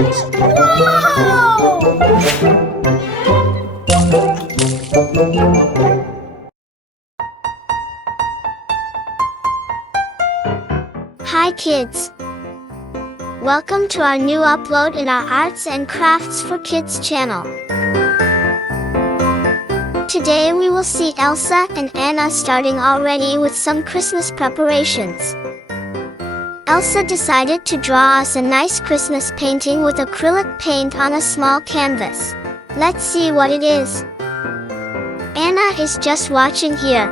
Hi kids! Welcome to our new upload in our Arts and Crafts for Kids channel. Today we will see Elsa and Anna starting already with some Christmas preparations. Elsa decided to draw us a nice Christmas painting with acrylic paint on a small canvas. Let's see what it is. Anna is just watching here.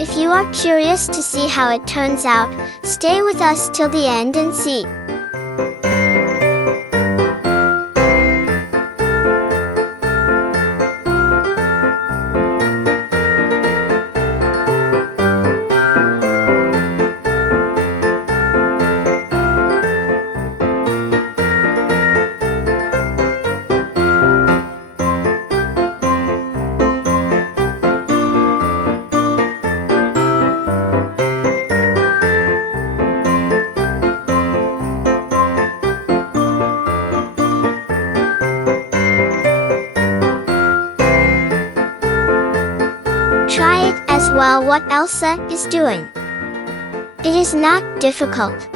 If you are curious to see how it turns out, stay with us till the end and see. Try it as well what Elsa is doing. It is not difficult.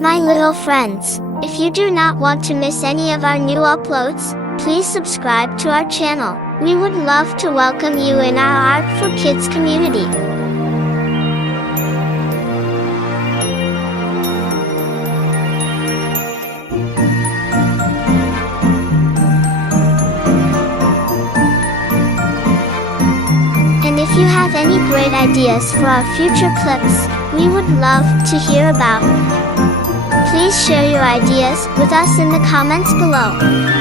My little friends, if you do not want to miss any of our new uploads, please subscribe to our channel. We would love to welcome you in our Art for Kids community. And if you have any great ideas for our future clips, we would love to hear about. Please share your ideas with us in the comments below.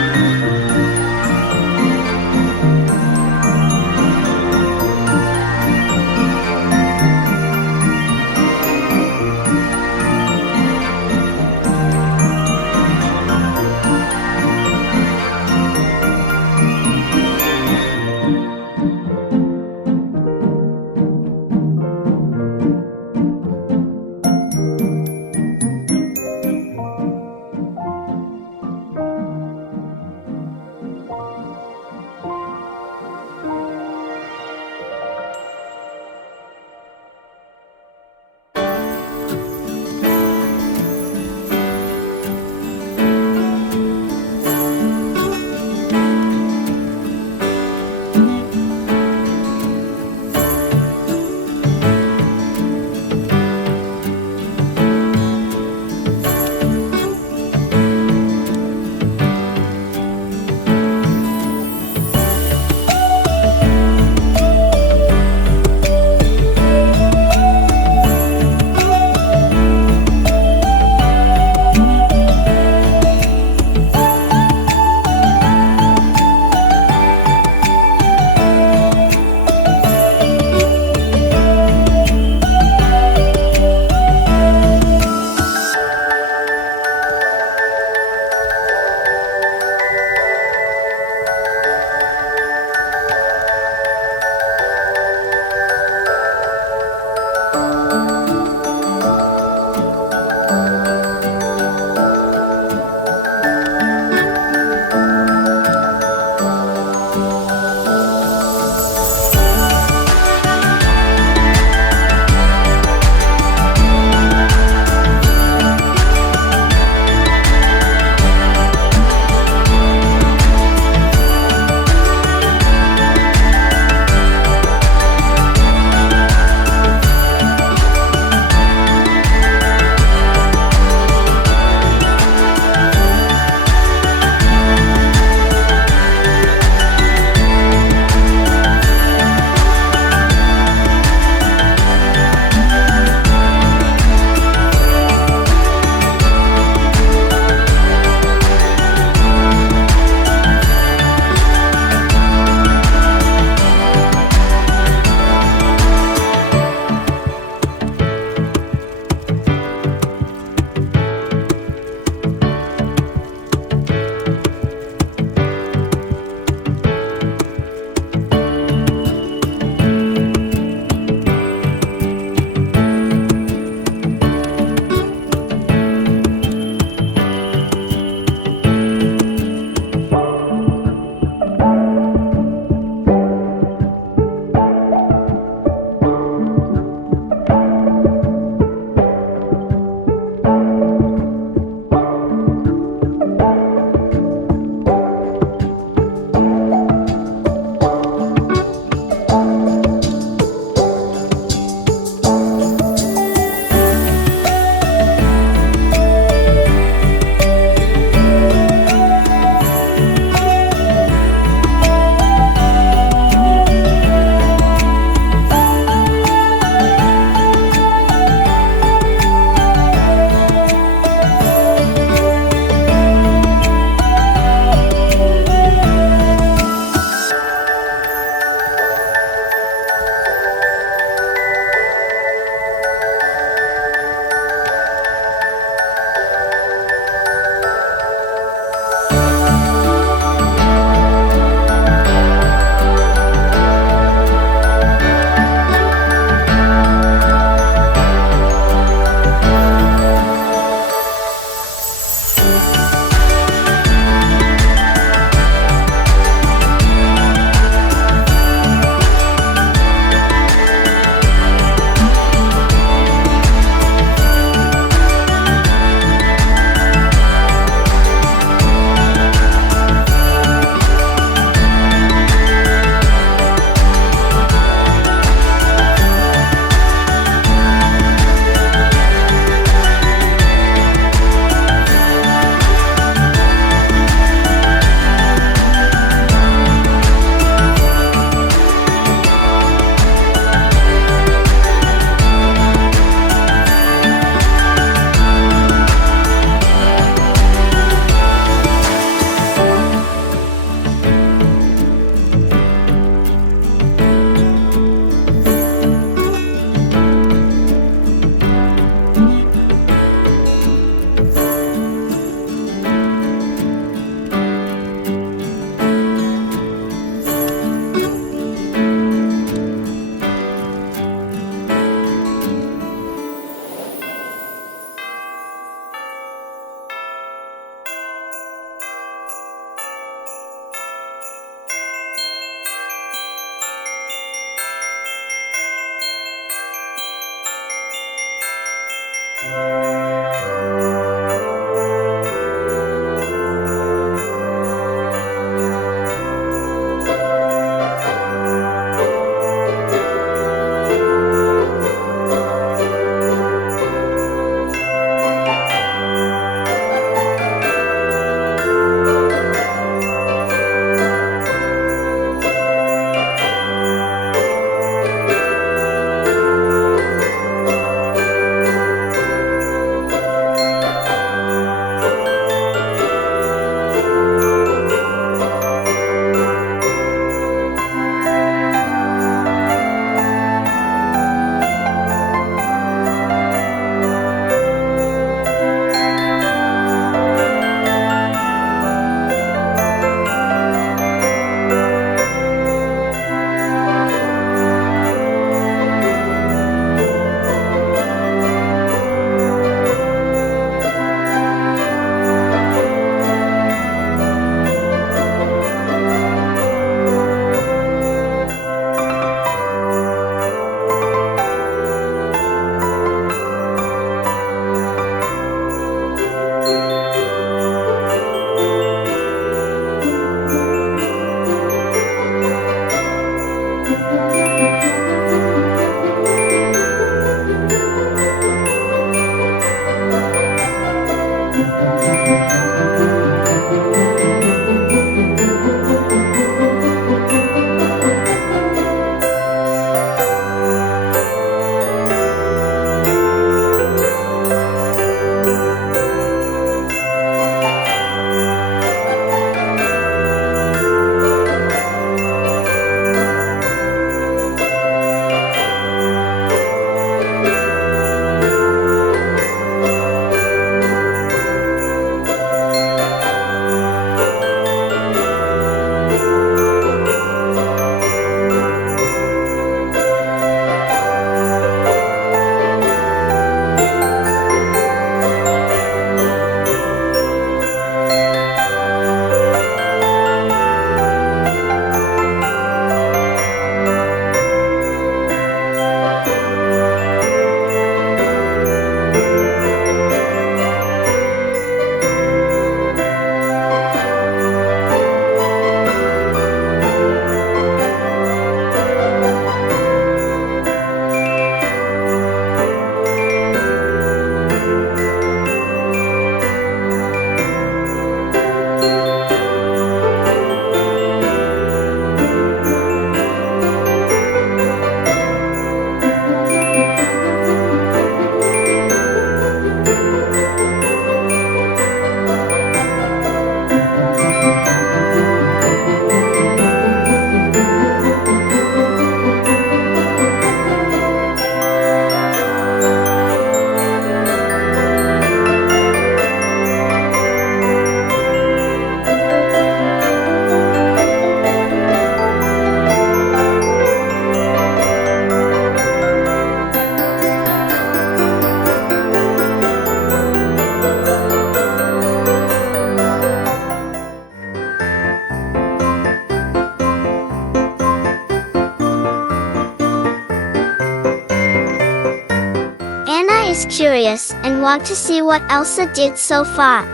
is curious and want to see what Elsa did so far.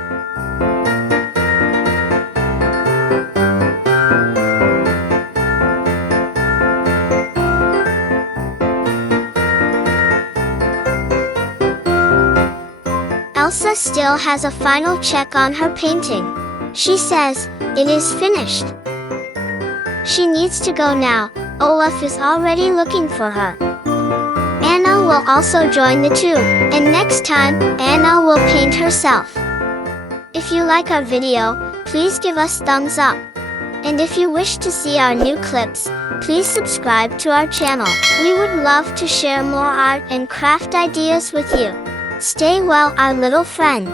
Elsa still has a final check on her painting. She says, "It is finished." She needs to go now. Olaf is already looking for her. Anna will also join the two, and next time, Anna will paint herself. If you like our video, please give us thumbs up. And if you wish to see our new clips, please subscribe to our channel. We would love to share more art and craft ideas with you. Stay well, our little friend.